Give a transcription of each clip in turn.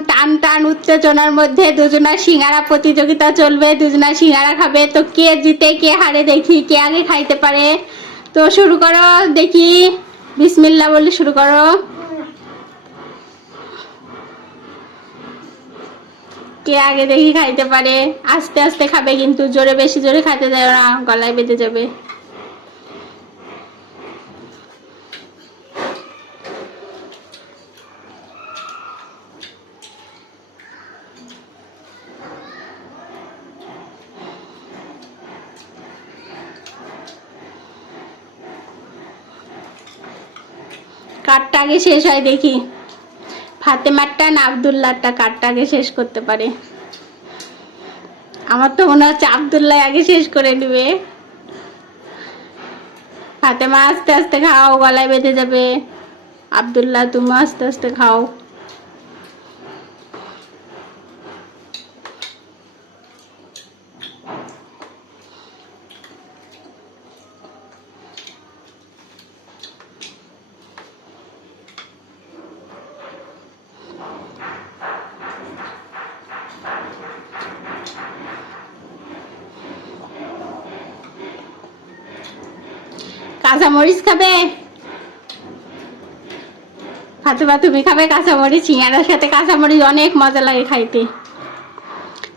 টান টান উত্তেজনার মধ্যে দুজনার সিঙ্গারা প্রতিযোগিতা চলবে, দুজনা সিঙ্গারা খাবে। তো কে জিতে, কে হারে দেখি, কে আগে খাইতে পারে। তো শুরু করো, দেখি। বিসমিল্লা বলে শুরু করো। কে আগে দেখি খাইতে পারে। আস্তে আস্তে খাবে কিন্তু, জোরে বেশি জোরে খাইতে দেয় না, গলায় বেঁধে যাবে। কাঠটা আগে শেষ হয় দেখি। ফাতেমারটা না আবদুল্লাহটা কার্ডটা আগে শেষ করতে পারে। আমার তো মনে হচ্ছে আবদুল্লাহ আগে শেষ করে নেবে। ফাতেমা আস্তে আস্তে খাও, গলায় বেঁধে যাবে। আবদুল্লাহ তুমি আস্তে আস্তে খাও। কাঁচামরিচ খাবে? ফাতেমা তুমি খাবে কাঁচামরিচ সিঙ্গারার সাথে কাঁচামরিচ অনেক মজা লাগে খাইতে।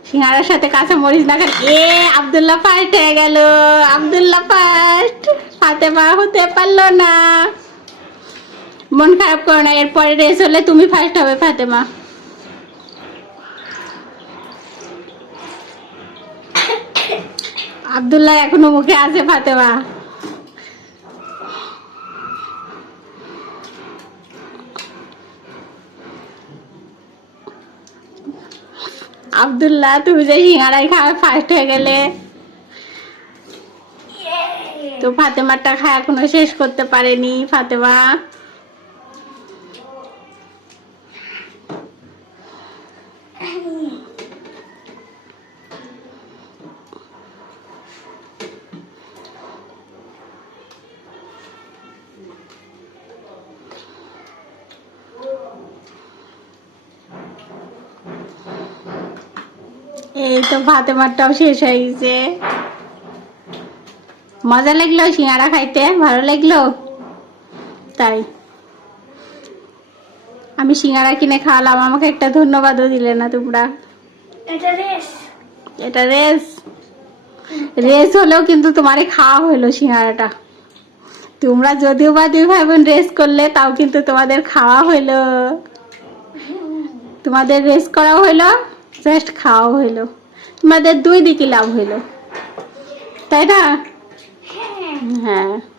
সিঙ্গারার সাথে কাঁচামরিচ না খাই এ, আবদুল্লাহ ফার্স্ট হয়ে গেল। আবদুল্লাহ ফার্স্ট ফাতেমা হতে পারল না। মন খারাপ করো না, এরপরে রেস হলে তুমি ফার্স্ট হবে, ফাতেমা। আবদুল্লাহ এখনও মুখে আছে, ফাতেমা। আবদুল্লাহ তুমি যে সিঙ্গারাই খাওয়া ফার্স্ট হয়ে গেলে। তো ফাতেমারটা খায় এখনও শেষ করতে পারেনি ফাতেমা। এই তো ফাতেমারটাও শেষ হয়ে গেছে। মজা লাগল সিঙ্গারা খাইতে? ভালো লাগল? তাই। আমি সিঙ্গারা কিনে খাওয়ালাম আমাকে একটা ধন্যবাদও দিলে না তোমরা। এটা রেস। এটা রেস। রেস হলেও কিন্তু তোমারে খাওয়া হলো সিঙ্গারাটা তোমরা যদিও বা দুই ভাই বোন রেস করলে তাও কিন্তু তোমাদের খাওয়া হইল তোমাদের রেস করা হইল জাস্ট খাওয়া হইল। তোমাদের দুই দিকে লাভ হইল। তাই না? হ্যাঁ। হ্যাঁ।